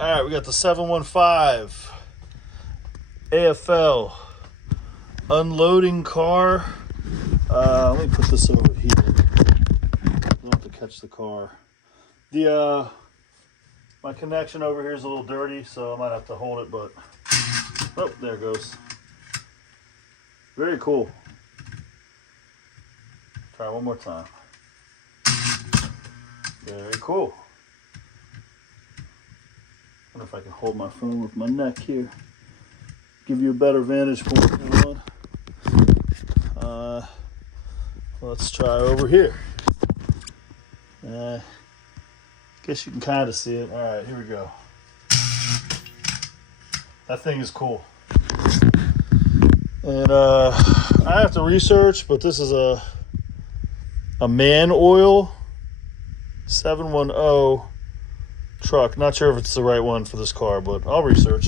All right, we got the 715 AFL unloading car. Let me put this over here. I don't have to catch the car. My connection over here is a little dirty, so I might have to hold it, but oh, there it goes. Very cool. Try one more time. Very cool. I wonder if I can hold my phone with my neck here. Give you a better vantage point. Let's try over here. Guess you can kind of see it. All right, here we go. That thing is cool. And I have to research, but this is a Manoil 710 truck. Not sure if it's the right one for this car, but I'll research.